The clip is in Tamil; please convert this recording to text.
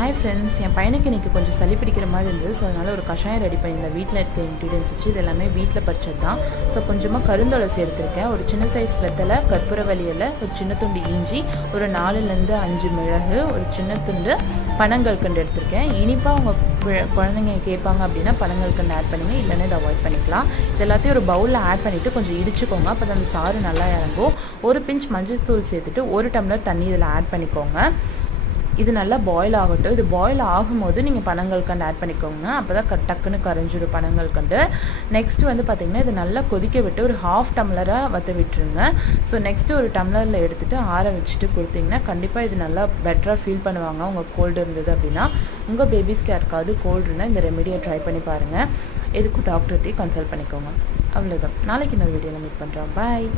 ஹாய் ஃப்ரெண்ட்ஸ், என் பையனுக்கு இன்றைக்கி கொஞ்சம் சளி பிடிக்கிற மாதிரி இருந்தது. ஸோ அதனால் ஒரு கஷாயம் ரெடி பண்ணியிருந்தேன். வீட்டில் இருக்க இன்க்ரீடியன்ஸ் வச்சு இது எல்லாமே வீட்டில் பறிச்சது தான். ஸோ கொஞ்சமாக கருந்துளசி எடுத்திருக்கேன், ஒரு சின்ன சைஸ் வெத்தலை, கற்பூரவள்ளி இலை, ஒரு சின்ன துண்டு இஞ்சி, ஒரு 4லேருந்து 5 மிளகு, ஒரு சின்ன துண்டு பனங்கற்கண்டு எடுத்திருக்கேன். இனிப்பாக உங்கள் குழந்தைங்க கேட்பாங்க அப்படின்னா பனங்கற்கண்டு ஆட் பண்ணுங்க, இல்லைன்னா இதை அவாய்ட் பண்ணிக்கலாம். இது எல்லாத்தையும் ஒரு பவுலில் ஆட் பண்ணிவிட்டு கொஞ்சம் இடிச்சுக்கோங்க, அப்போ அந்த சாறு நல்லா இறங்கும். ஒரு பிஞ்ச் மஞ்சள் தூள் சேர்த்துட்டு 1 டம்ளர் தண்ணி இதில் ஆட் பண்ணிக்கோங்க. இது நல்லா பாயில் ஆகட்டும். இது பாயில் ஆகும்போது நீங்கள் பனங்கற்கண்டு ஆட் பண்ணிக்கோங்க, அப்போ தான் டக்குன்னு கரைஞ்சிடும் பனங்கற்கண்டு. நெக்ஸ்ட் வந்து பார்த்திங்கன்னா இது நல்லா கொதிக்க விட்டு ஒரு 1/2 டம்ளராக வற்ற விட்டுருங்க. ஸோ நெக்ஸ்ட்டு ஒரு டம்ளரில் எடுத்துகிட்டு ஆற வச்சுட்டு கொடுத்தீங்கன்னா கண்டிப்பாக இது நல்லா பெட்டராக ஃபீல் பண்ணுவாங்க. உங்கள் கோல்டு இருந்தது அப்படின்னா, உங்கள் பேபிஸ்க்கு யாருக்காவது கோல்டு இருந்தால் இந்த ரெமெடியை ட்ரை பண்ணி பாருங்கள். எதுக்கும் டாக்டர்கிட்டையும் கன்சல்ட் பண்ணிக்கோங்க. அவ்வளோதான். நாளைக்கு இன்னொரு வீடியோவில் மீட் பண்ணுறோம். பாய்.